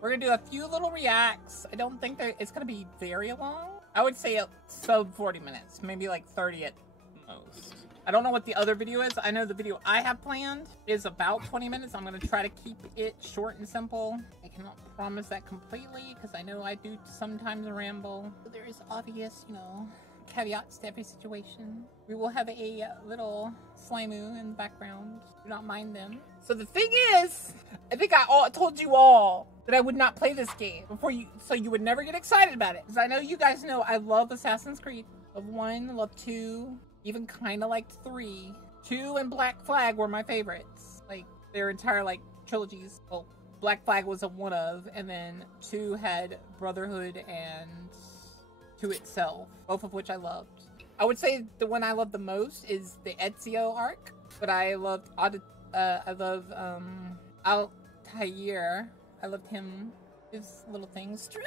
We're gonna do a few little reacts. I don't think that it's gonna be very long. I would say sub 40 minutes, maybe like 30 at most. I don't know what the other video is. I know the video I have planned is about 20 minutes. I'm gonna try to keep it short and simple. I cannot promise that completely because I know I do sometimes ramble. But there is obvious, you know, caveats to every situation. We will have a little Slimoo in the background. Do not mind them. So the thing is, I think I told you all that I would not play this game before you, so you would never get excited about it. Because I know you guys know I love Assassin's Creed. Love 1, love 2, even kind of liked 3. 2 and Black Flag were my favorites. Like, their entire, like, trilogies. Well, Black Flag was a one of, and then 2 had Brotherhood and 2 itself, both of which I loved. I would say the one I love the most is the Ezio arc, but I loved Altair. I loved him, his little thing. Stretch!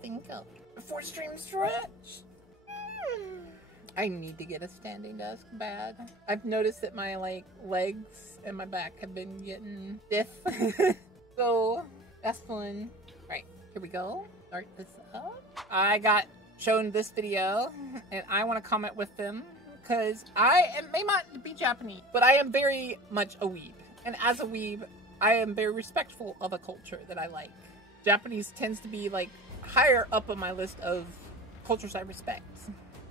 Think up. Before stream stretch! I need to get a standing desk bad. I've noticed that my, like, legs and my back have been getting stiff. So, that's fun. Right, here we go. Start this up. I got shown this video, and I want to comment with them, because may not be Japanese, but I am very much a weeb. And as a weeb, I am very respectful of a culture that I like. Japanese tends to be, like, higher up on my list of cultures I respect.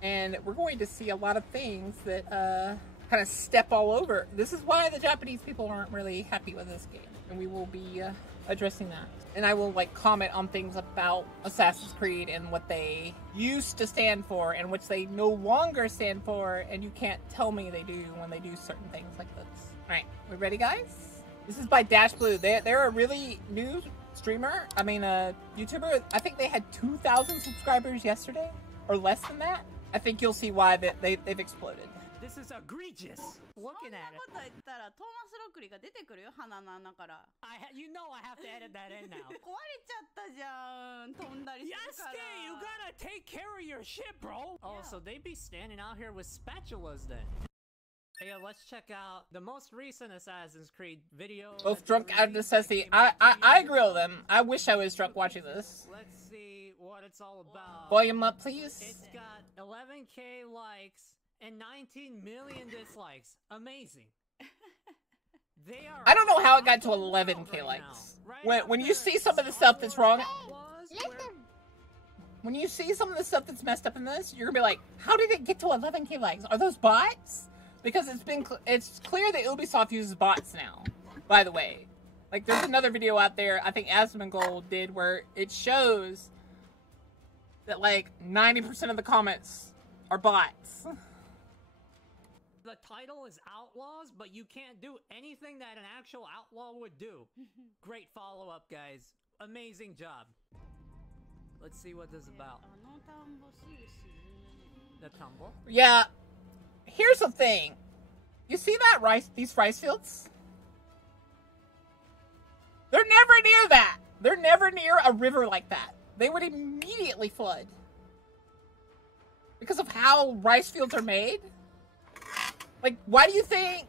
And we're going to see a lot of things that kind of step all over. This is why the Japanese people aren't really happy with this game. And we will be addressing that. And I will, like, comment on things about Assassin's Creed and what they used to stand for and which they no longer stand for, and you can't tell me they do when they do certain things like this. Alright, we ready, guys? This is by Dash Blue. They're a really new streamer. I mean, a YouTuber. I think they had 2,000 subscribers yesterday, or less than that. I think you'll see why they've exploded. This is egregious. Looking at it. You know I have to edit that in now. Yasuke, you gotta take care of your shit, bro. Oh, so they be standing out here with spatulas then. Hey, let's check out the most recent Assassin's Creed video. Both drunk out of necessity. I agree with them. I wish I was drunk watching this. Let's see what it's all about. Volume up, please. It's got 11K likes and 19 million dislikes. Amazing. I don't know how it got to 11K likes. When you see some of the stuff that's wrong, when you see some of the stuff that's messed up in this, you're gonna be like, how did it get to 11K likes? Are those bots? Because it's clear that Ubisoft uses bots now, by the way. Like, there's another video out there, I think Asmongold did, where it shows that, like, 90% of the comments are bots. The title is Outlaws, but you can't do anything that an actual outlaw would do. Great follow-up, guys. Amazing job. Let's see what this is about. The tumble? Yeah. Here's the thing. You see that these rice fields? They're never near that. They're never near a river like that. They would immediately flood. Because of how rice fields are made. Like, why do you think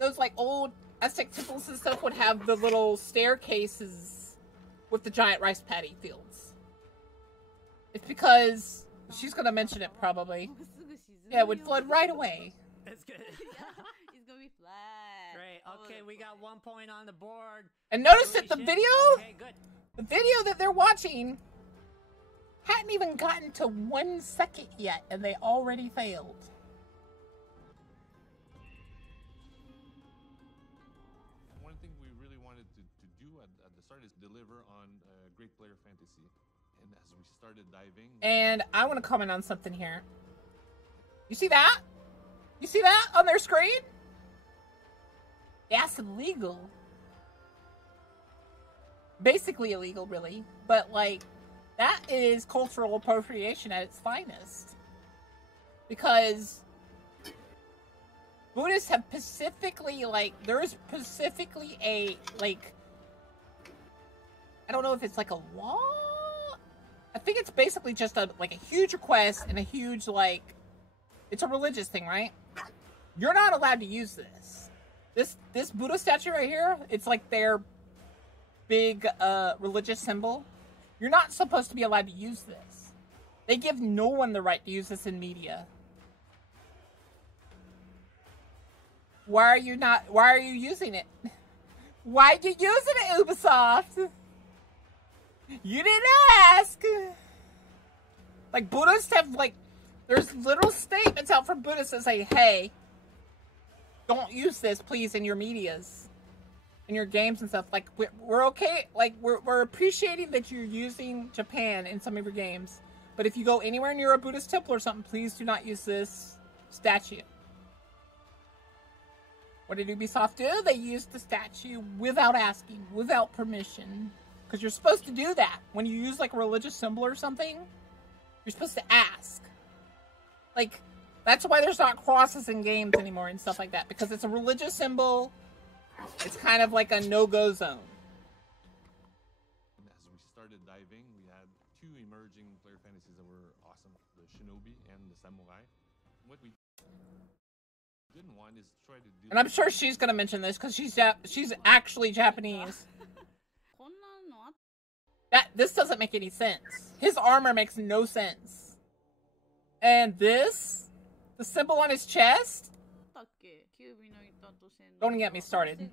those, like, old Aztec temples and stuff would have the little staircases with the giant rice paddy fields? It's because, she's gonna mention it probably. Yeah, it would flood right away. That's good. It's gonna be flat. Great. Okay, we got 1 point on the board. And notice that the video, okay, good. the video that they're watching hadn't even gotten to 1 second yet, and they already failed. One thing we really wanted to do at the start is deliver on great player fantasy. And as we started diving... And I want to comment on something here. You see that? You see that on their screen? That's illegal. Basically illegal, really. But, like, that is cultural appropriation at its finest. Because Buddhists have specifically, like, there is specifically a, like, I don't know if it's like a law? I think it's basically just a, like, a huge request and a huge, like, it's a religious thing, right? You're not allowed to use this. This Buddha statue right here, it's like their big religious symbol, you're not supposed to be allowed to use this. They give no one the right to use this in media. Why are you using it? Why'd you use it at Ubisoft? You didn't ask. Like, Buddhists have, like, there's little statements out from Buddhists that say, hey, don't use this, please, in your medias, in your games and stuff. Like, we're okay. Like, we're appreciating that you're using Japan in some of your games. But if you go anywhere near a Buddhist temple or something, please do not use this statue. What did Ubisoft do? They used the statue without asking, without permission. Because you're supposed to do that. When you use, like, a religious symbol or something, you're supposed to ask. Like, that's why there's not crosses in games anymore and stuff like that. Because it's a religious symbol. It's kind of like a no-go zone. As we started diving, we had two emerging player fantasies that were awesome. The Shinobi and the Samurai. What we didn't want is try to do... And I'm sure she's going to mention this because she's actually Japanese. This doesn't make any sense. His armor makes no sense. And this? The symbol on his chest? Don't get me started.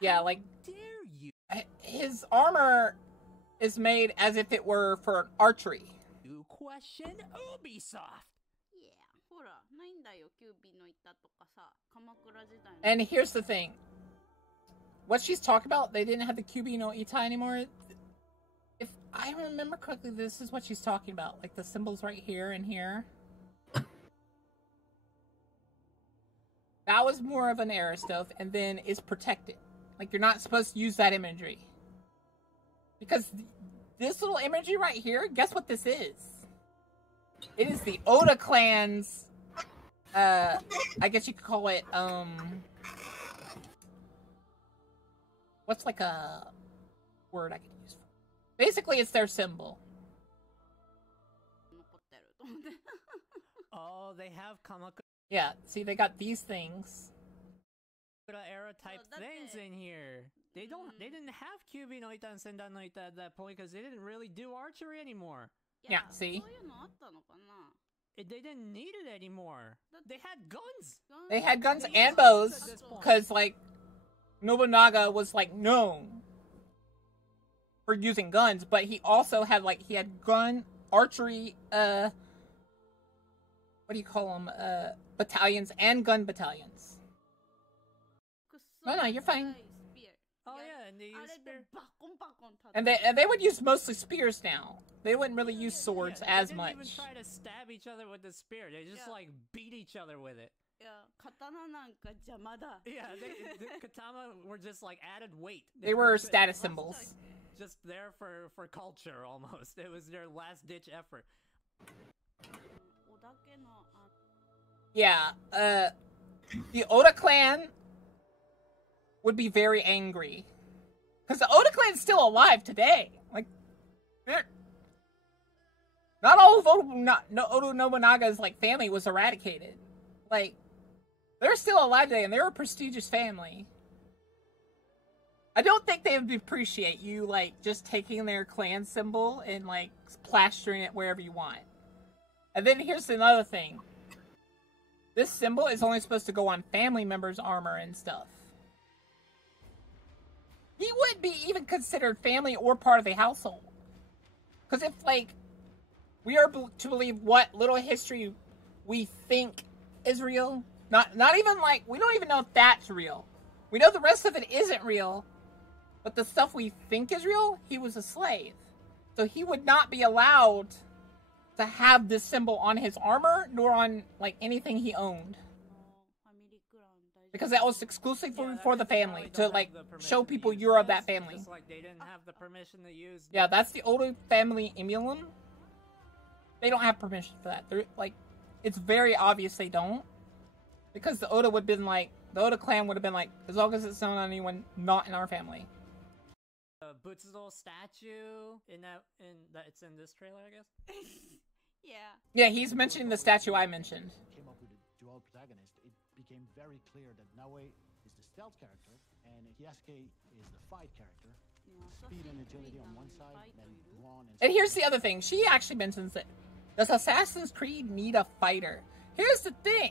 Yeah, like, Dare you? his armor is made as if it were for archery. You question Ubisoft. And here's the thing. What she's talking about, they didn't have the Kyuubi no Ita anymore. If I remember correctly, this is what she's talking about. Like, the symbols right here and here. That was more of an era stuff, and then it's protected. Like, you're not supposed to use that imagery. Because this little imagery right here, guess what this is? It is the Oda clan's, I guess you could call it, what's like a word I could use for it? Basically, it's their symbol. Oh, they have Kamakura Yeah, see, they got these things. era type things in here. They didn't have Kyuubi no Ita and Sendan no Ita at that point because they didn't really do archery anymore. Yeah, see? They didn't need it anymore. They had guns. They had guns and bows, because, like, Nobunaga was, like, known for using guns, but he also had, like, he had gun, archery, what do you call them, battalions and gun battalions. No, you're fine. Oh yeah, and they use spear. And they would use mostly spears now. They wouldn't really use swords as much. They didn't even try to stab each other with the spear. They just like beat each other with it. Yeah, the katana were just like added weight. They were status symbols. Just there for culture almost. It was their last ditch effort. Yeah, the Oda clan would be very angry. Because the Oda clan's still alive today. Like, they're... Not all of Oda Nobunaga's, like, family was eradicated. Like, they're still alive today, and they're a prestigious family. I don't think they would appreciate you, like, just taking their clan symbol and, like, plastering it wherever you want. And then here's another thing. This symbol is only supposed to go on family members' armor and stuff. He wouldn't be even considered family or part of the household. Because if, like, we are to believe what little history we think is real, not even, like, we don't even know if that's real. We know the rest of it isn't real, but the stuff we think is real, he was a slave. So he would not be allowed to have this symbol on his armor, nor on, like, anything he owned. Because that was exclusively for the family, to, like, show people you're of that family. Just like they didn't have the permission to use... Yeah, that's the Oda family emblem. They don't have permission for that. They're, like, it's very obvious they don't. Because the Oda would have been like, the Oda clan would have been like, as long as it's not on anyone not in our family. Butsuzo statue it's in this trailer, I guess. Yeah, he's mentioning the statue I mentioned. Came up with a dual protagonist. It became very clear that Naoe is the stealth character, and Yasuke is the fight character. Yeah, Speed and agility on one side, then brawn and... And here's the other thing. She actually mentions it. Does Assassin's Creed need a fighter? Here's the thing.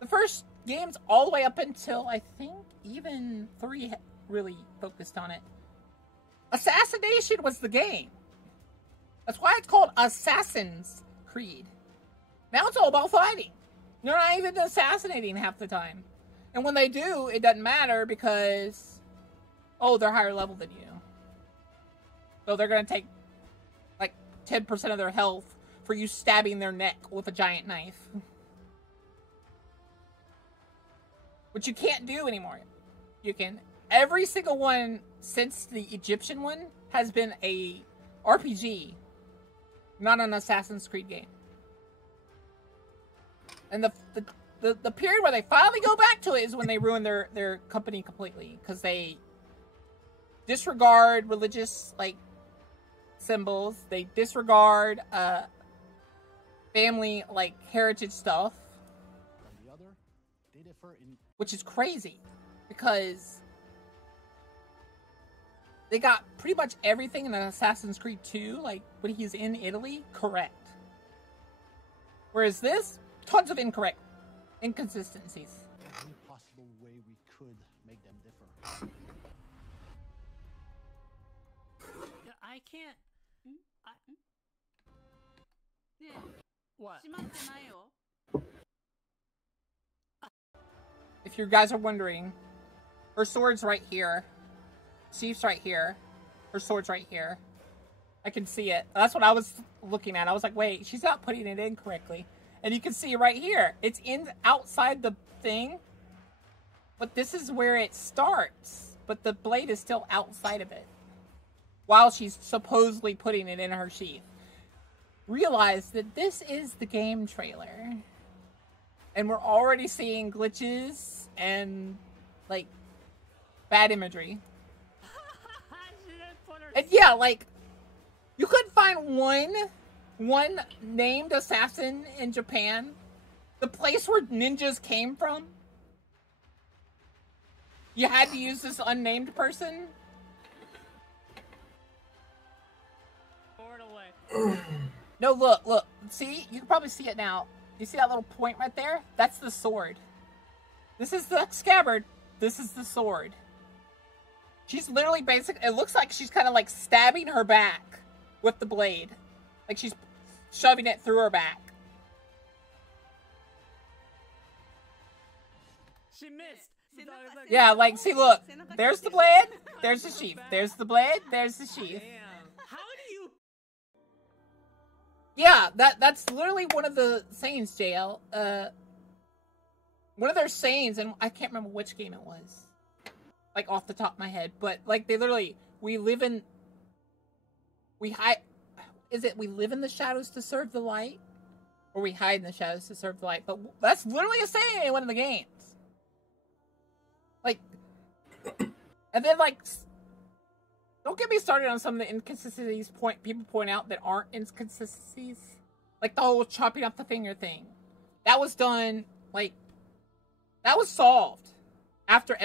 The first games all the way up until, I think, even 3 really focused on it. Assassination was the game. That's why it's called Assassin's Creed. Now it's all about fighting. You're not even assassinating half the time. And when they do, it doesn't matter because, oh, they're higher level than you. So they're going to take like 10% of their health for you stabbing their neck with a giant knife. Which you can't do anymore. You can. Every single one since the Egyptian one has been a RPG, not an Assassin's Creed game. And the period where they finally go back to it is when they ruin their company completely. Because they disregard religious, like, symbols. They disregard, family, like, heritage stuff. On the other, they differ in... Which is crazy. Because they got pretty much everything in Assassin's Creed 2, like, when he's in Italy, correct. Whereas this, tons of inconsistencies. Any possible way we could make them differ. I can't. What? 閉まってないよ。 If you guys are wondering, her sword's right here. Sheath's right here. Her sword's right here. I can see it. That's what I was looking at. I was like, wait, she's not putting it in correctly. And you can see right here. It's in outside the thing. But this is where it starts. But the blade is still outside of it. While she's supposedly putting it in her sheath. Realize that this is the game trailer. And we're already seeing glitches and, like, bad imagery. And yeah, like, you couldn't find one named assassin in Japan. The place where ninjas came from. You had to use this unnamed person. No, look. See? You can probably see it now. You see that little point right there? That's the sword. This is the scabbard. This is the sword. She's literally it looks like she's kind of like stabbing her back with the blade. Like she's shoving it through her back. She missed. Yeah, like, see, look. There's the blade. There's the sheath. There's the blade. There's the sheath. Damn. How do you... Yeah, that's literally one of the sayings, JL. One of their sayings, and I can't remember which game it was. Like, off the top of my head. But, like, they literally, we live in the shadows to serve the light? Or we hide in the shadows to serve the light? But that's literally a saying in one of the games. Like, and then, like, don't get me started on some of the inconsistencies people point out that aren't inconsistencies. Like the whole chopping off the finger thing. That was done, like, that was solved after,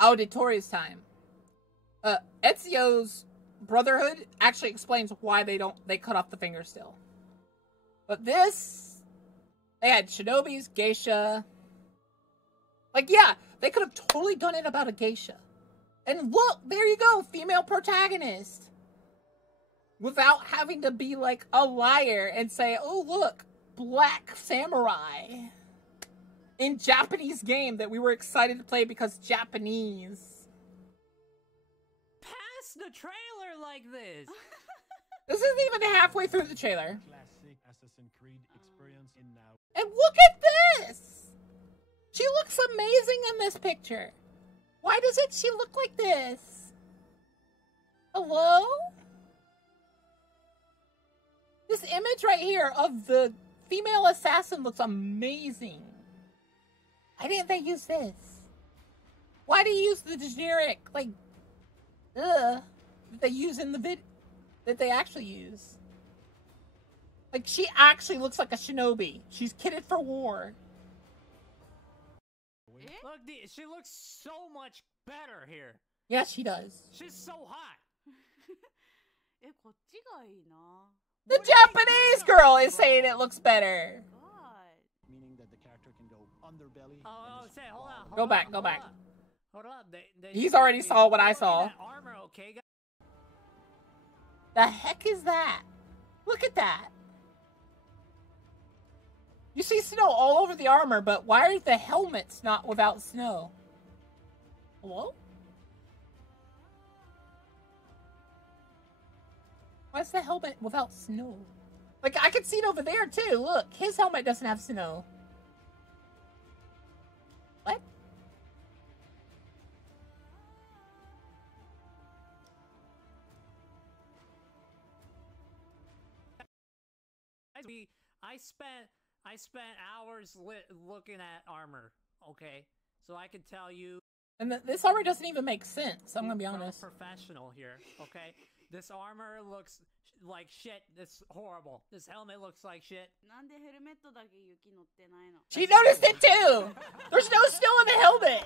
Auditore's time. Ezio's Brotherhood actually explains why they cut off the finger still. But this, they had shinobis, geisha. Like, yeah, they could have totally done it about a geisha. And look, there you go, female protagonist. Without having to be like a liar and say, oh look, black samurai. In Japanese game that we were excited to play because Japanese. Pass the trailer like this. This isn't even halfway through the trailer. Classic Assassin's Creed experience in now. And look at this! She looks amazing in this picture. Why doesn't she look like this? Hello? This image right here of the female assassin looks amazing. Why didn't they use this? Why do you use the generic, like, that they use in the vid, that they actually use? Like, she actually looks like a shinobi. She's kitted for war. Look, she looks so much better here. Yeah, she does. She's so hot. こっちがいいな。 The Japanese girl is saying it looks better. God. Meaning that the character can go underbelly. Oh, and just say, hold on. Go back, go back. Hold up. He's already saw what I saw. That armor, okay, guys? The heck is that? Look at that. You see snow all over the armor, but why are the helmets not without snow? Hello? Why's the helmet without snow? Like, I can see it over there, too. Look, his helmet doesn't have snow. What? I spent hours looking at armor, okay? So I can tell you... And this armor doesn't even make sense, I'm gonna be honest. I'm a professional here, okay? This armor looks like shit. It's horrible. This helmet looks like shit. なんでヘルメットだけ雪乗ってないの？ She noticed it too! There's no snow on the helmet!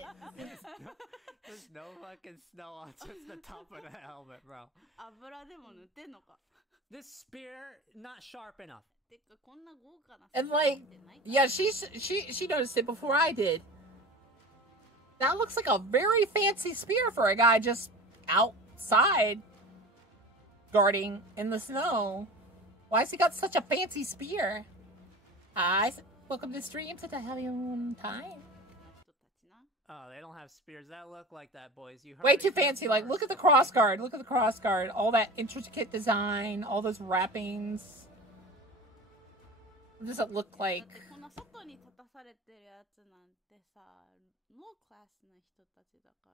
There's no fucking snow on just the top of the helmet, bro. 油でも塗ってんのか。 This spear, not sharp enough. てかこんな豪華な。 And like, yeah, she noticed it before I did. That looks like a very fancy spear for a guy just outside guarding in the snow. Why has he got such a fancy spear? Hi, welcome to the stream. Such a happy time. 人たちな。 Oh, they don't have spears that look like that, boys. You heard Way it too here fancy. Like, first. look at the cross guard. Look at the cross guard. All that intricate design. All those wrappings. What does it look だっ like? てこんな外に立たされてるやつなんてさ、ノークラスな人たちだか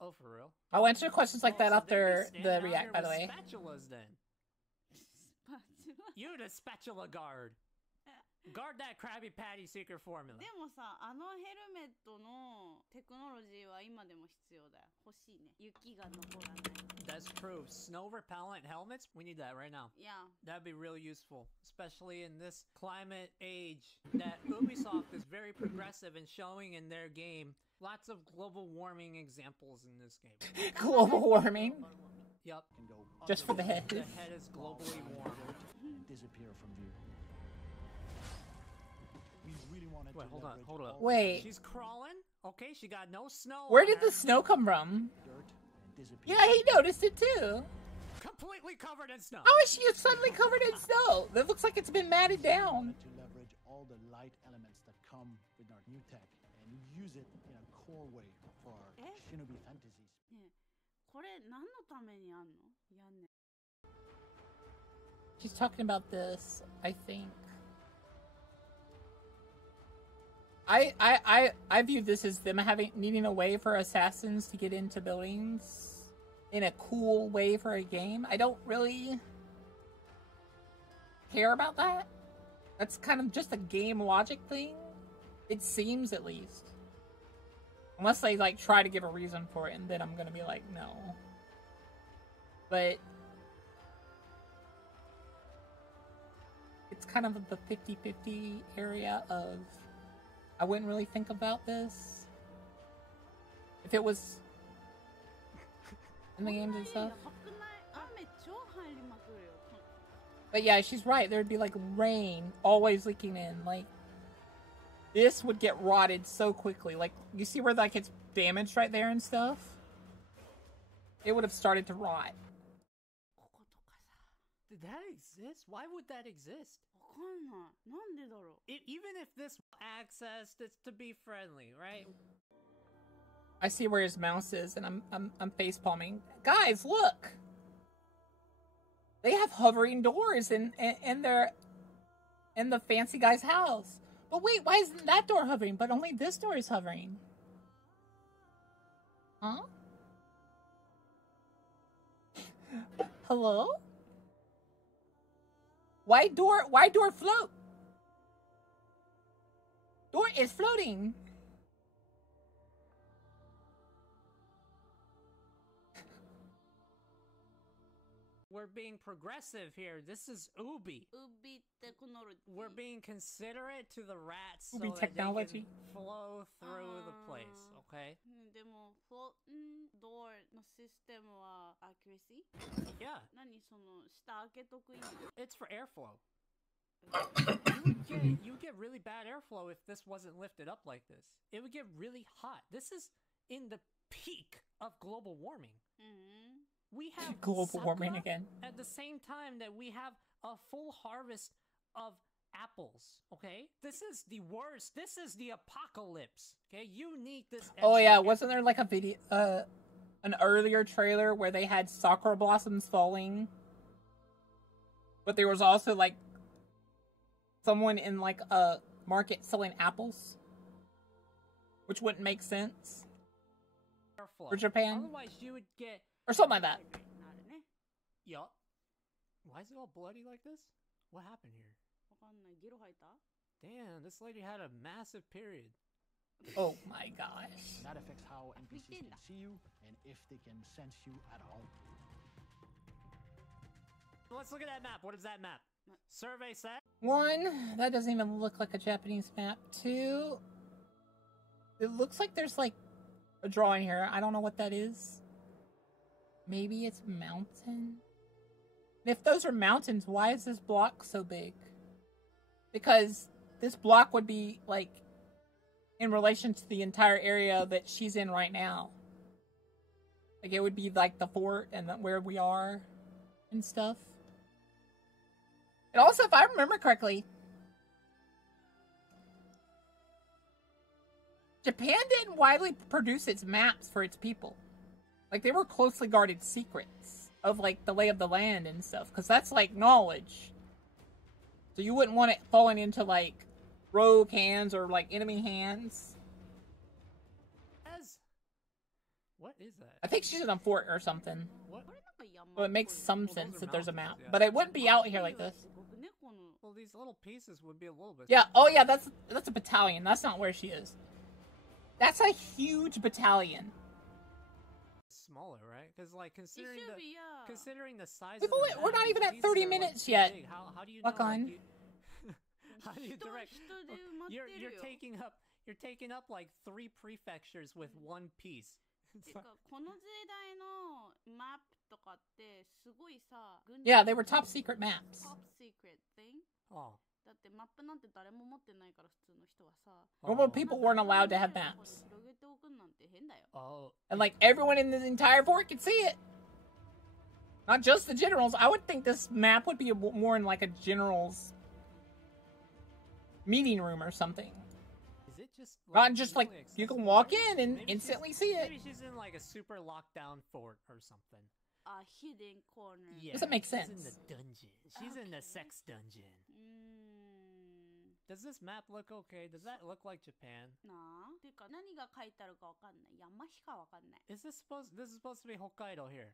ら。 Oh, for real? I'll answer questions like that Oh, so after they'd be the standing out react, here by the with way. Spatulas, then. スパチュラ You're the spatula guard. Guard that Krabby Patty secret formula. でもさ、あのヘルメットのテクノロジーは今でも必要だよ。欲しいね。雪が残らない。 That's true. Snow repellent helmets? We need that right now. いや、 That'd be really useful, especially in this climate age that Ubisoft is very progressive in showing in their game. Lots of global warming examples in this game. Global warming. Yup. Can go Just for the head. The head is globally warm. and disappear from view. We really wanted Wait, to hold on, leverage hold up. all Wait. She's crawling? Okay, she got no snow. Where on did her. the snow come from? dirt and disappear. Yeah, he noticed it too. Completely covered in snow. How is she suddenly covered in snow? That looks like it's been matted down. To leverage all the light elements that come with our new tech and use it in a core way for our Eh? Shinobi fantasies. ねえこれ何のためにあんのやんねん。 She's talking about this, I think. I view this as them needing a way for assassins to get into buildings in a cool way for a game. I don't really care about that. That's kind of just a game logic thing. It seems, at least. Unless they like try to give a reason for it, and then I'm gonna be like, no. But it's kind of the 50-50 area of I wouldn't really think about this if it was in the games and stuff. やばくない雨超入りまくるよ。 But yeah, she's right. There'd be like rain always leaking in. Like this would get rotted so quickly. Like you see where like it's damaged right there and stuff? It would have started to rot. こことかさ、 Did that exist? Why would that exist? わかんない。なんでだろう。 Even if this accessed, it's to be friendly, right? I see where his mouse is, and I'm face palming. Guys, look! They have hovering doors in the fancy guy's house. But wait, why isn't that door hovering? But only this door is hovering. Huh? Hello? Why door float? Door is floating. We're being progressive here. This is Ubi. Ubi technology. We're being considerate to the rats Ubi so technology. that they can flow through the place, okay? でもフローンドアのシステムはアキュレシー Yeah, 何その下開けとく意味 it's for airflow. You would get really bad airflow if this wasn't lifted up like this. It would get really hot. This is in the peak of global warming. うん We have Global warming sakura again. at the same time that we have a full harvest of apples. Okay, this is the worst. This is the apocalypse. Okay, you need this. Oh yeah, every- wasn't there like a video, an earlier trailer where they had sakura blossoms falling? But there was also like someone in like a market selling apples, which wouldn't make sense airflow. for Japan Otherwise, you would get. or something like that. なるね Yup. Why is it all bloody like this? What happened here? わかんないゲロ吐いた Damn, this lady had a massive period. Oh my gosh. And that affects how NPCs can Nintendo. see you and if they can sense you at all. Let's look at that map. What is that map? Survey set. 1, that doesn't even look like a Japanese map. 2, it looks like there's like a drawing here. I don't know what that is. Maybe it's mountain. If those are mountains, why is this block so big? Because this block would be like in relation to the entire area that she's in right now. Like it would be like the fort and where we are and stuff. And also, if I remember correctly, Japan didn't widely produce its maps for its people. Like, they were closely guarded secrets of, like, the lay of the land and stuff. Because that's, like, knowledge. So you wouldn't want it falling into, like, rogue hands or, like, enemy hands. As. What is that? I think she's in a fort or something. What? これなんか山 Well, it makes っぽい some those sense are that there's a map. mountains, yeah. But it wouldn't be out here like this. すごくねこの Well, these little pieces would be a little bit. Yeah, oh yeah, that's a battalion. That's not where she is. That's a huge battalion. Smaller, right? Because like It considering should the be, yeah. considering the size. We've of the only- we're map, not even at these 30 are, like, minutes too yet. big. How do you Look know? on. Like, how do you 人 direct? 人で埋まって You're る you're よ taking up you're taking up like 3 prefectures with one piece. てかこの時代のマップとかってすごいさ、軍 Yeah, they were top secret maps. top secret thing Oh. だってマップなんて誰も持ってないから普通の人はさ Normal Oh. people weren't allowed to have maps. 広げておくなんて変だよ Oh. And like everyone in the entire fort could see it. Not just the generals. I would think this map would be more in like a general's meeting room or something. Is it just Not just like easily you can accessible? walk in and Maybe she's- instantly see it. Maybe she's in like a super lockdown fort or something. a hidden corner Yeah. Doesn't make she's in sense. the dungeon. She's in the Okay. sex dungeon. うーん Does this map look okay? Does that look like Japan? なあていうか何が書いてあるかわかんない山しかわかんない Is this supposed to be Hokkaido here?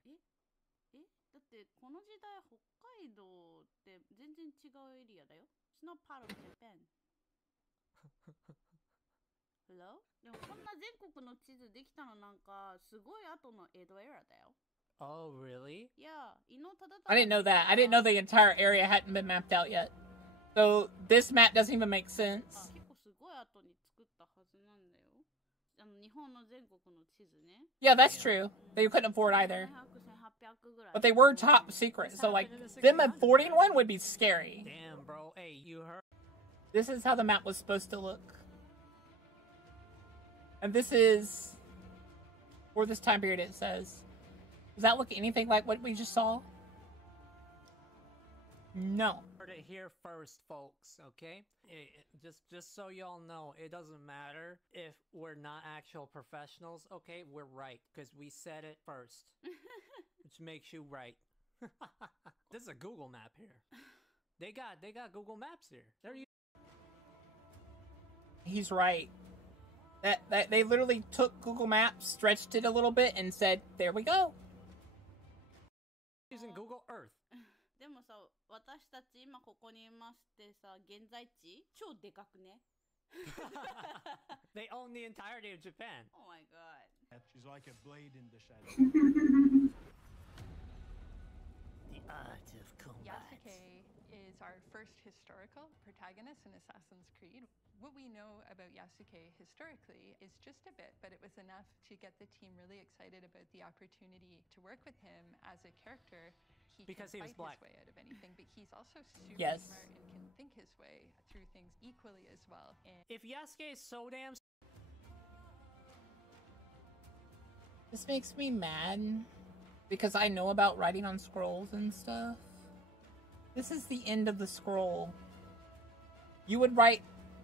えだってこの時代北海道って全然違うエリアだよ It's not part of Japan Hello? でもこんな全国の地図できたのなんかすごい後の江戸エラだよ Oh, really? いや伊能忠敬 I didn't know that. I didn't know the entire area hadn't been mapped out yet. So this map doesn't even make あ sense. 結構すごい後に作ったはずなんだよ日本の全国の地図ね Yeah, that's true. They couldn't afford either. 1700-1800ぐらい But they were top secret, so like them affording one would be scary. Damn, bro. Hey, you heard? This is how the map was supposed to look. And this is for this time period, it says. Does that look anything like what we just saw? No. Heard it here first, folks. Okay, just so y'all know, it doesn't matter if we're not actual professionals. Okay, we're right because we said it first, which makes you right. This is a Google map here. They got Google Maps here. He's right. That they literally took Google Maps, stretched it a little bit, and said, "There we go." Using Google Earth. でもさ私たち今ここにいますってさ現在地超でかくね They own the entirety of Japan. Oh my god She's like a blade in the shadow. The art of combat. Yasuke is our first historical protagonist in Assassin's Creed. What we know about Yasuke historically is just a bit, but it was enough to get the team really excited about the opportunity to work with him as a character. Because he can was fight black. his way out of anything, but he's also super Yes. smart and can think his way through things equally as well. And If Yasuke is so damn This makes me mad because I know about writing on scrolls and stuff. This is the end of the scroll. You would write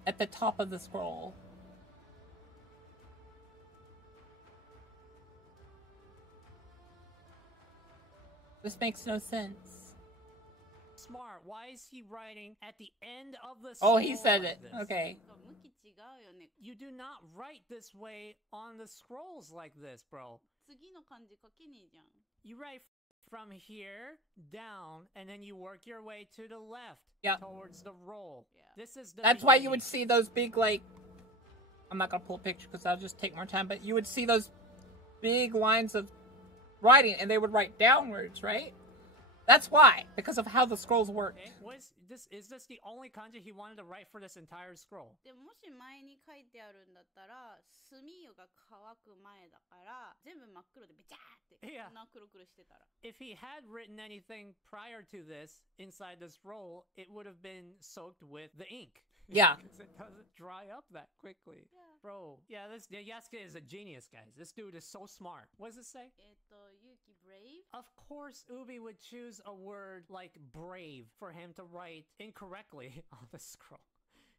at the top of the scroll. This makes no sense. smart, why is he writing at the end of the Oh, he scroll said like it. this? Okay. 向き違うよね。 You do not write this way on the scrolls like this, bro. 次の漢字書けねえじゃん。 You write from here down, and then you work your way to the left Yeah. towards the roll. Yeah. This is the That's why you would beginning. see those big, like, I'm not gonna pull a picture because that'll just take more time, but you would see those big lines of writing and they would write downwards, right? That's why, because of how the scrolls worked. Okay, is this the only kanji he wanted to write for this entire scroll? でももし前に書いてあるんだったら墨が乾く前だから全部真っ黒でベチャーって Yeah. こんな黒々してたら If he had written anything prior to this inside the scroll, it would have been soaked with the ink. Yeah. Because it doesn't dry up that quickly. Yeah. Bro, yeah, Yasuke is a genius, guys. This dude is so smart. What does it say? 勇気 brave Of course, Ubi would choose a word like brave for him to write incorrectly on the scroll.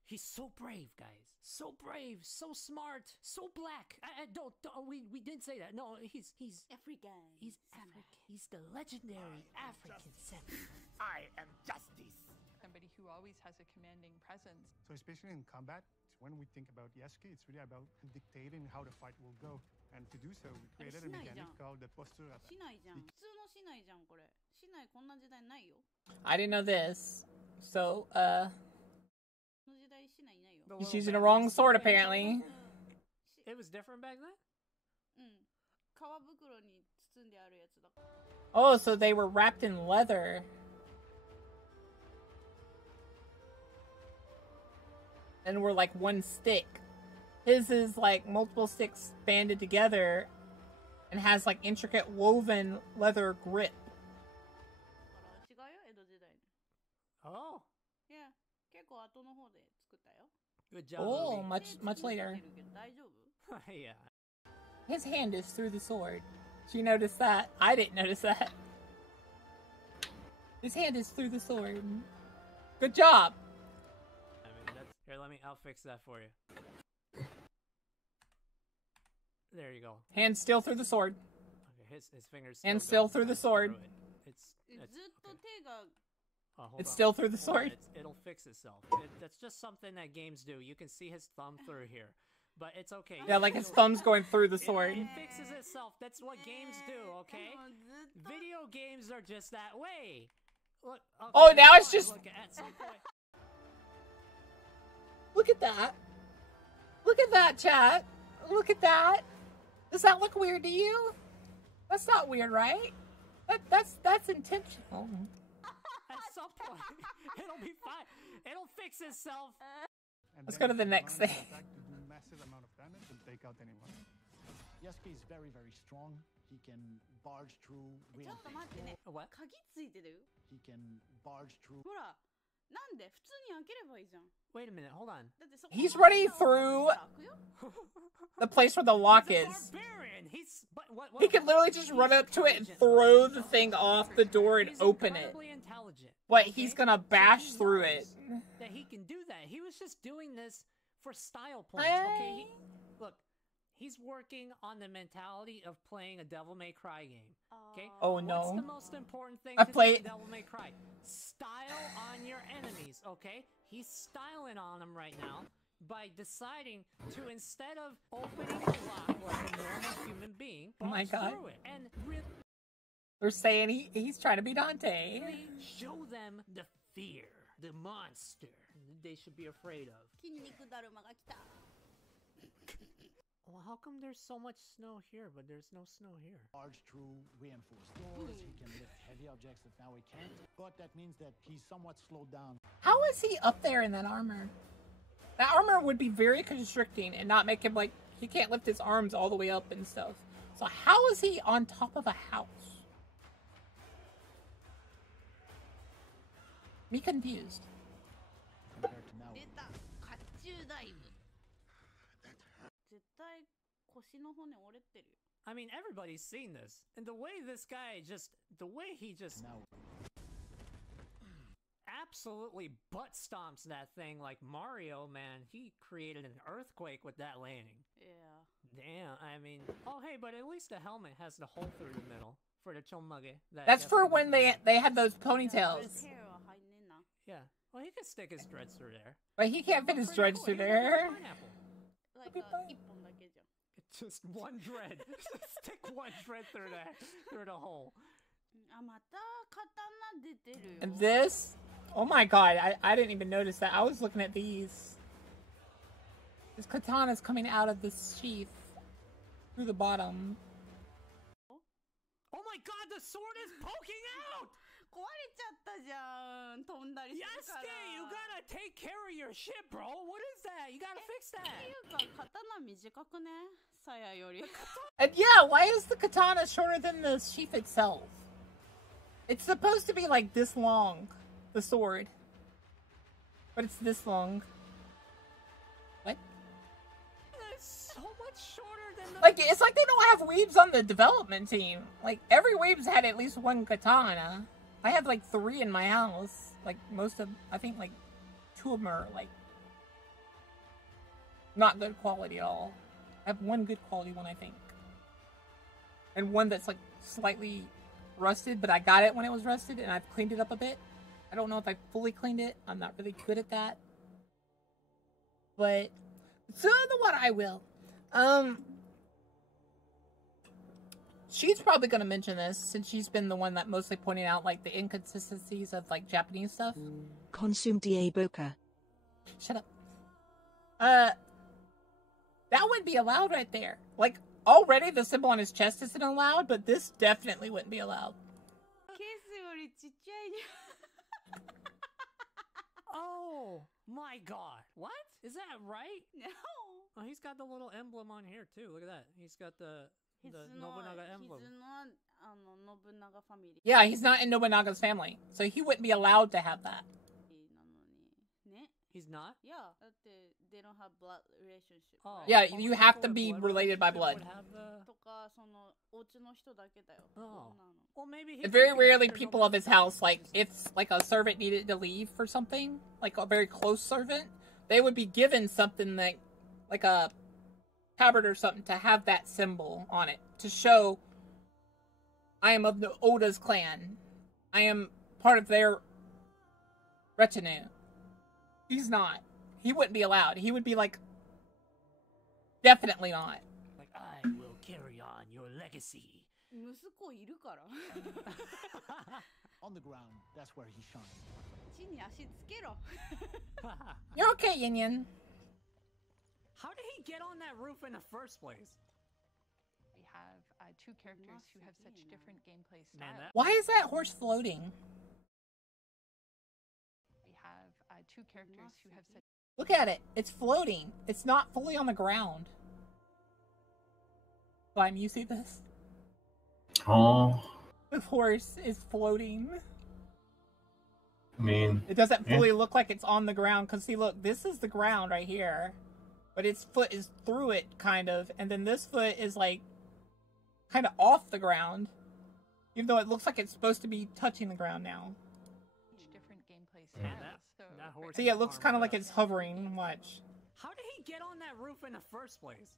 He's so brave, guys. So brave, so smart, so black. Don't we didn't say that. No, he's African He's African. He's the legendary African samurai. I am justice. somebody who always has a commanding presence. So especially in combat, when we think about Yasuke, it's really about dictating how the fight will go. And to do so, we created a mechanic called the posture attack. 市内じゃん普通の市内じゃんこれ市内こんな時代ないよ I didn't know this. So, この時代市内いないよ The he's little using the bandits. wrong sword apparently. It was different back then? うん革袋に包んであるやつだから Oh, so they were wrapped in leather. And were like one stick. His is like multiple sticks banded together and has like intricate woven leather grip. だから違うよ江戸時代に Oh, いや結構後の方で作ったよ good job. Oh, Ubi. much later. 手つきになってるけど大丈夫 Yeah. His hand is through the sword. Did you notice that? I didn't notice that. His hand is through the sword. Good job. I mean, that's here. I'll fix that for you. There you go. Hand still through the sword. Okay, his fingers. And still still going through the through sword. it. It's ずっと okay. 手が Hold It's on. still through the Hold on, sword. It'll fix itself. That's just something that games do. You can see his thumb through here, but it's okay. Yeah, like his thumb's going through the It, sword. it fixes itself. That's what games do. Okay. もうずっと Video games are just that way. Look. Okay, Oh, now it's fine, just- Look, at some point. Look at that. Look at that, chat. Look at that. Does that look weird to you? That's not weird, right? That's intentional. At some point, it'll be fine. It'll fix itself. And Let's then go to the you next run the thing. attack to do massive amount of damage and take out anyone. Yasuke is very, very strong. He can barge through ち real ょっと待ってね What? 鍵ついてる He can barge through ほらなんで普通に開ければいいじゃん Wait a minute. Hold on. だってそこ He's の running 蓋を through 開くよ the place where the lock He's a is. barbarian. He's what? He could literally just run up to it and throw the thing off the door and He's open it. incredibly intelligent. But okay? he's gonna So bash he through it. knows That he can do that. He was just doing this for style points. Okay. Look, he's working on the mentality of playing a Devil May Cry game. Okay. Oh, What's no. the most important thing I to do played- in Devil May Cry? Style on your enemies. Okay. He's styling on them right now by deciding to, instead of opening the lock like a normal human being, Oh my barge God. through it and really They're saying he's trying to be Dante. show them the fear, the monster they should be afraid of. 筋肉だるまが来た Well, how come there's so much snow here, but there's no snow here? Large, true, reinforced doors. He can lift heavy objects that now he can't. But that means that he's somewhat slowed down. How is he up there in that armor? That armor would be very constricting and not make him like he can't lift his arms all the way up and stuff. So how is he on top of a house? Me confused. Compared to now. 出た甲冑ダイブ絶対腰の骨折れてるよ I mean, everybody's seen this. And the way he just Now, absolutely butt stomps that thing like Mario, man. He created an earthquake with that landing. Yeah Damn, I mean, oh hey, but at least the helmet has the hole through the middle for the chonmage. That's for when they had those ponytails. hair は入んねんな Yeah, well, he can stick his dreads through there. But he can't fit his Pretty dreads cool. through He can there. put a pineapple. like 一本だけじゃん Just one dread. Stick one dread through the hole. あまた刀出てるよ And this, oh my god, I didn't even notice that. I was looking at these. This katana's coming out of this sheath through the bottom. Oh my god, the sword is poking out! 壊れちゃったじゃん飛んだりするから Yasuke, you gotta take care of your shit, bro. What is that? You gotta fix って that. いうか刀短くねさやより And yeah, why is the katana shorter than the sheath itself? It's supposed to be like this long, the sword. But it's this long. What? It's so much shorter than the... Like, it's like they don't have weebs on the development team. Like, every weeb's had at least one katana. I have like 3 in my house. Like, most of, I think like 2 of them are like not good quality at all. I have 1 good quality one, I think. And 1 that's like slightly rusted, but I got it when it was rusted and I've cleaned it up a bit. I don't know if I fully cleaned it. I'm not really good at that. But, so the what I will. She's probably going to mention this since she's been the one that mostly pointed out like the inconsistencies of like Japanese stuff. Consume da boca. Shut up. That would be allowed right there. Like already the symbol on his chest isn't allowed, but this definitely wouldn't be allowed. ケースよりちっちゃいじ Oh my god. What? Is that right? ゃん No Oh, he's got the little emblem on here too. Look at that. He's got the 傷 Nobunaga の emblem. 信長ファミリー Yeah, he's not in Nobunaga's family, so he wouldn't be allowed to have that. なのにね He's not? いやだって they don't have blood relationship Oh. right? Yeah, Only you people have to with be blood related by relationship blood. would have the- とかそのお家の人だけだよ Oh. そんなの Well, maybe he And very could rarely after people of his Nobunaga house, like if like a servant needed to leave for something, like a very close servant, they would be given something like a tabard or something to have that symbol on it to show I am of the Oda's clan. I am part of their retinue. He's not. He wouldn't be allowed. He would be like, definitely not. Like, I will carry on your legacy. 息子いるから on the ground, that's where he shines. 地に足つけろ You're okay, Yin Yin. How did he get on that roof in the first place? We have two characters who have such different gameplay Man, styles. that- Why is that horse floating? We have two characters who have such Look at it. It's floating. It's not fully on the ground. Slime, you see this? Oh, The horse is floating. I mean, It doesn't Yeah. fully look like it's on the ground because see, look, this is the ground right here, but its foot is through it, kind of, and then this foot is like kind of off the ground, even though it looks like it's supposed to be touching the ground now. different gameplay Yeah, styles. So that horse See, it looks kind of like it's hovering. Watch. How did he get on that roof in the first place?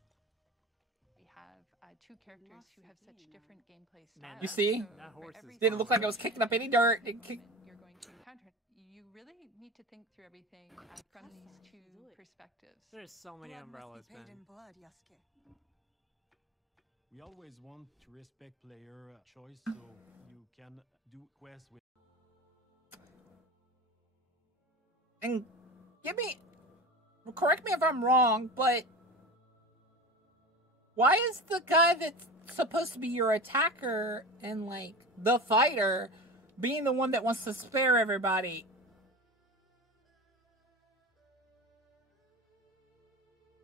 we have two characters who have such different gameplay Man, styles. You see? So That for horse is every Didn't look like it was kicking up any dirt. It kicked. you're going to encounter. You really need to think through everything from these two perspectives. There's so many umbrellas, man. We always want to respect player choice, so you can do quests with. And correct me if I'm wrong, but Why is the guy that's supposed to be your attacker and, like, the fighter being the one that wants to spare everybody?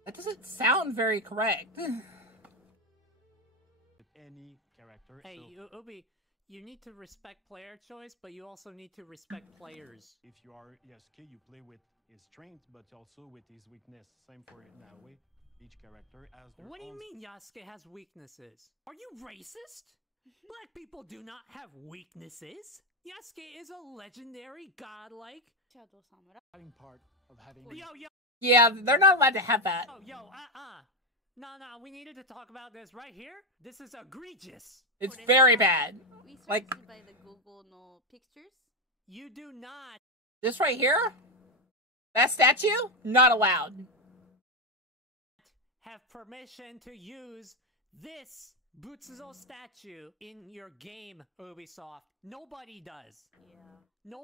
That doesn't sound very correct. Any character. Hey, so Ubi, you need to respect player choice, but you also need to respect players. if you are Yasuke, you play with his strength, but also with his weakness. Same for Naoe. Each character has their What do you own mean Yasuke has weaknesses? Are you racist? Black people do not have weaknesses. Yasuke is a legendary, godlike. Shadow Samurai. exciting part of having. Yo. Yeah, they're not allowed to have that. Oh, yo, No, we needed to talk about this right here. This is egregious. It's very bad. We Like, searched by the Google no pictures. You do not this right here? That statue? Not allowed. have permission to use this Butsuzo statue in your game, Ubisoft. Nobody does. Yeah.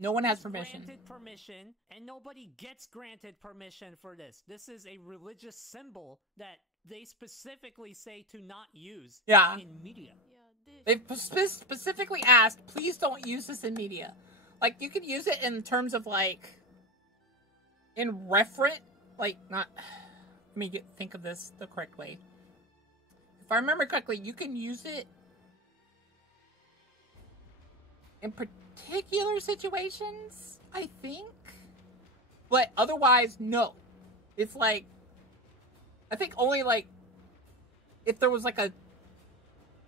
No one has is permission. Granted permission, and nobody gets granted permission for this. This is a religious symbol that they specifically say to not use in media. They've specifically asked, please don't use this in media. Like, you could use it in terms of, like, in referent, like, not... Let me think of this the correct way. If I remember correctly, you can use it in particular situations, I think. But otherwise, no. It's like, I think only, like, if there was, like, a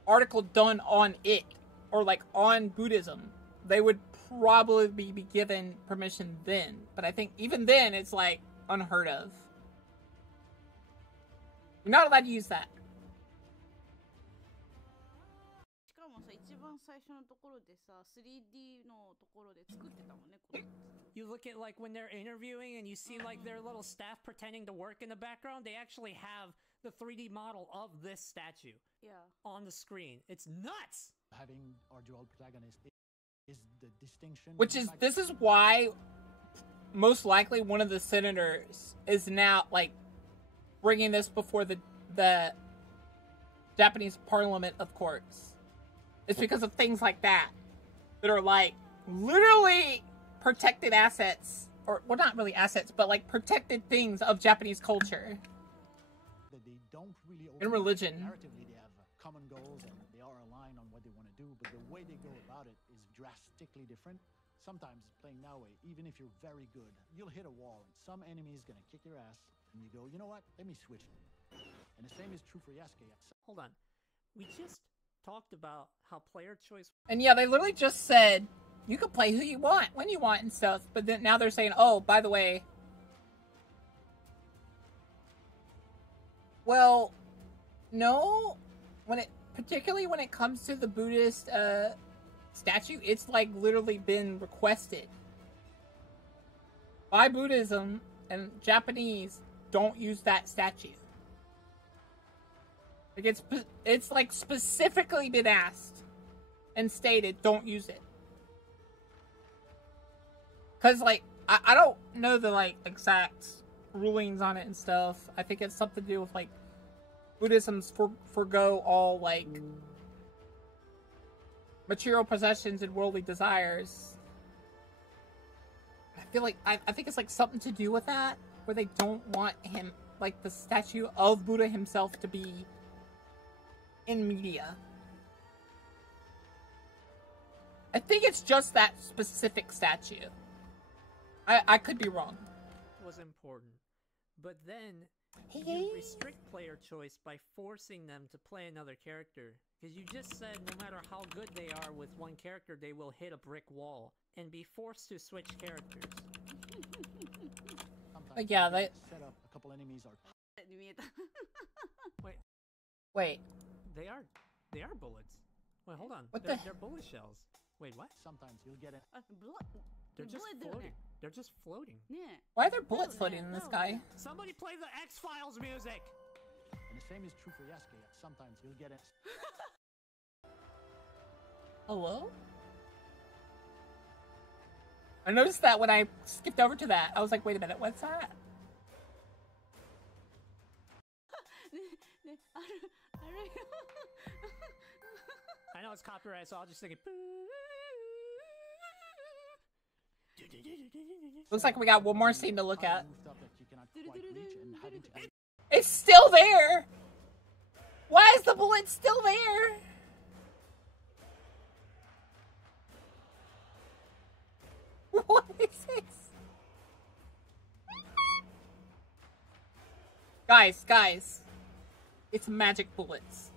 article done on it, or, like, on Buddhism, they would probably be given permission then. But I think even then, it's, like, unheard of. You're not allowed to use that. しかもさ、一番最初のところでさ、3D のところで作ってたもんね、これ。 You look at like when they're interviewing and you see like their little staff pretending to work in the background, they actually have the 3D model of this statue on the screen. It's nuts! Having our dual protagonist is the distinction. This is why most likely one of the senators is now, like, bringing this before the Japanese parliament of courts. It's because of things like that are, like, literally protected assets, or, well, not really assets, but, like, protected things of Japanese culture. That they don't really in religion. Narratively, they have common goals and they are aligned on what they want to do, but the way they go about it is drastically different. Sometimes playing Naoe, even if you're very good, you'll hit a wall and some enemy is gonna kick your ass, and you go, you know what? Let me switch. And the same is true for Yasuke. Hold on. We just talked about how player choice... And yeah, they literally just said, you can play who you want, when you want and stuff, but then now they're saying, oh, by the way... Well, no. Particularly when it comes to the Buddhist statue, it's like literally been requested by Buddhism, and Japanese don't use that statue. Like it's like specifically been asked and stated, don't use it. Cause like I don't know the like exact rulings on it and stuff. I think it's something to do with like Buddhism's forgo all like material possessions and worldly desires. I feel like I think it's like something to do with that, where they don't want him, like the statue of Buddha himself, to be in media. I think it's just that specific statue. I could be wrong. Was important, but then you restrict player choice by forcing them to play another character. Because you just said no matter how good they are with one character, they will hit a brick wall and be forced to switch characters. Yeah, they set up a couple enemies are. Wait. They are bullets. Wait, hold on. What they're bullet shells. Wait, what? Sometimes you'll get it. They're just floating. They're just floating. Why are there bullets floating in the sky? Somebody play the X-Files music! And the same is true for Yasuke. Sometimes you'll get it. Hello? I noticed that when I skipped over to that. I was like, wait a minute, what's that? I know it's copyright, so I'll just sing it. Looks like we got one more scene to look at. Rooftop that you cannot quite reach and having to It's still there! Why is the bullet still there? What is this? Guys. It's magic bullets.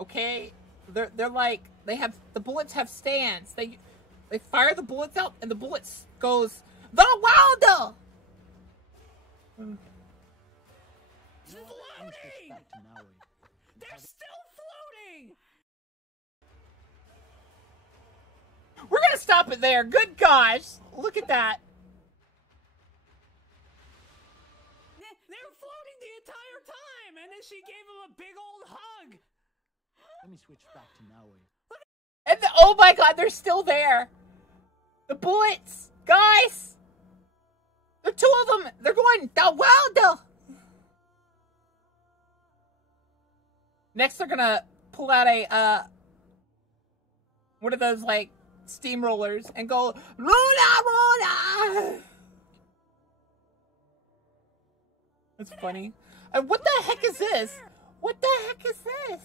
Okay? They're like, the bullets have stands. They fire the bullets out and the bullets goes, the Wilder! Floating! back to Maui. They're still floating! We're gonna stop it there. Good gosh. Look at that. They're floating the entire time, and then she gave him a big old hug. Let me switch back to Maui. And oh my god, they're still there. The bullets. Guys. The two of them. They're going, the Wilder. Next, they're gonna pull out a, one of those, like, steamrollers and go, roller. That's funny. And what the heck is this? What the heck is this?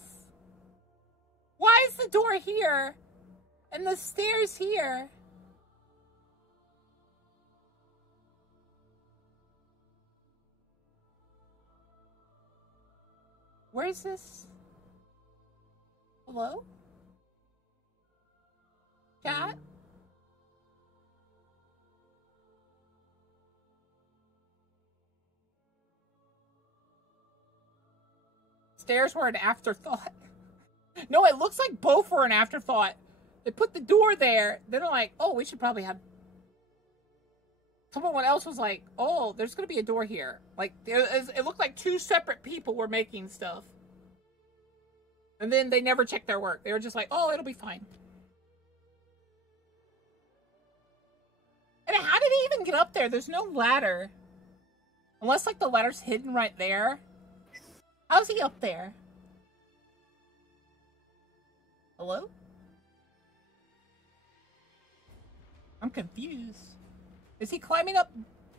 Why is the door here? And the stairs here? Where is this? Hello? Chat? Stairs were an afterthought. No, it looks like both were an afterthought. They put the door there. Then they're like, oh, we should probably have... Someone else was like, oh, there's going to be a door here. Like, it looked like two separate people were making stuff. And then they never checked their work. They were just like, oh, it'll be fine. And how did he even get up there? There's no ladder. Unless, like, the ladder's hidden right there. How's he up there? Hello? I'm confused. Is he climbing up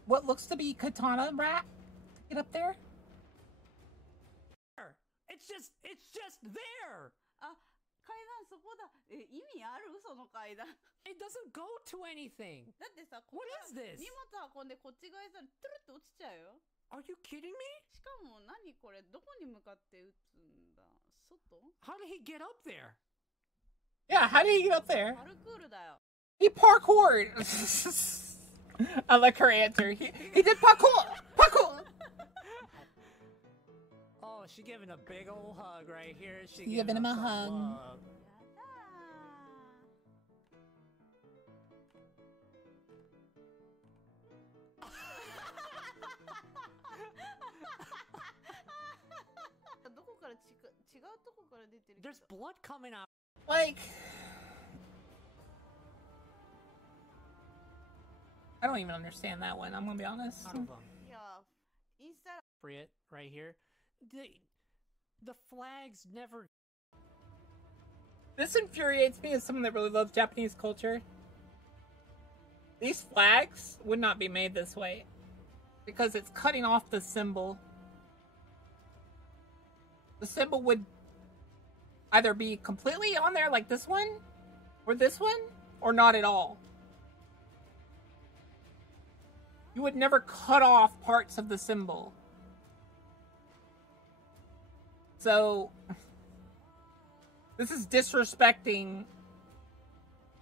what looks to be Katana Rat to get up there? It's just there. 階段そこだ。意味あるその階段。It doesn't go to anything. だってさ、ここ What is this? 荷物運んでこっち側にさ、トゥルって落ちちゃうよ。Are you kidding me? しかも何これどこに向かって撃つんだ外 How did he get up there? Yeah, how did he get up there? パルクールだよ。 He parkoured. I like her answer. He did parkour. Parkour. Oh, she giving a big old hug right here. She Giving him a some hug. love. どこから違うとこから出てるけど。 There's blood coming out. Like, I don't even understand that one. I'm gonna be honest. Out of them. いや、インスタ For it right here. The flags never. This infuriates me as someone that really loves Japanese culture. These flags would not be made this way because it's cutting off the symbol. The symbol would either be completely on there like this one, or not at all. You would never cut off parts of the symbol. So, this is disrespecting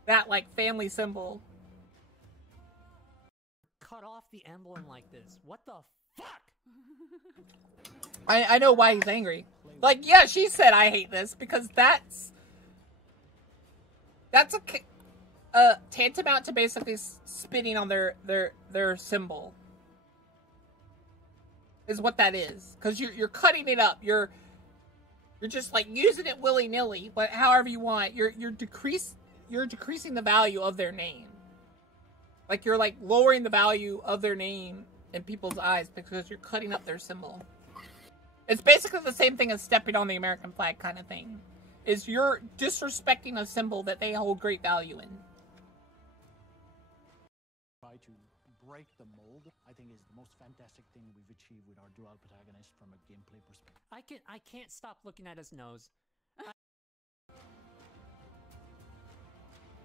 that, like, family symbol. Cut off the emblem like this. What the fuck? I know why he's angry. Like, yeah, she said I hate this because that's a tantamount to basically spitting on their symbol. Is what that is. Because you're cutting it up. You're just like using it willy-nilly, but however you want. You're decreasing the value of their name. Like you're like lowering the value of their name in people's eyes because you're cutting up their symbol. It's basically the same thing as stepping on the American flag kind of thing. Is you're disrespecting a symbol that they hold great value in. Try to break the mold, I think, is the most fantastic thing we've achieved with our dual protagonist from a gameplay perspective. I can't stop looking at his nose.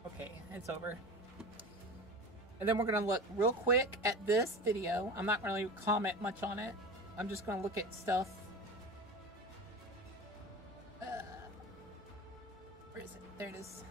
Okay, it's over. And then we're going to look real quick at this video. I'm not going to comment much on it. I'm just going to look at stuff. Where is it? There it is.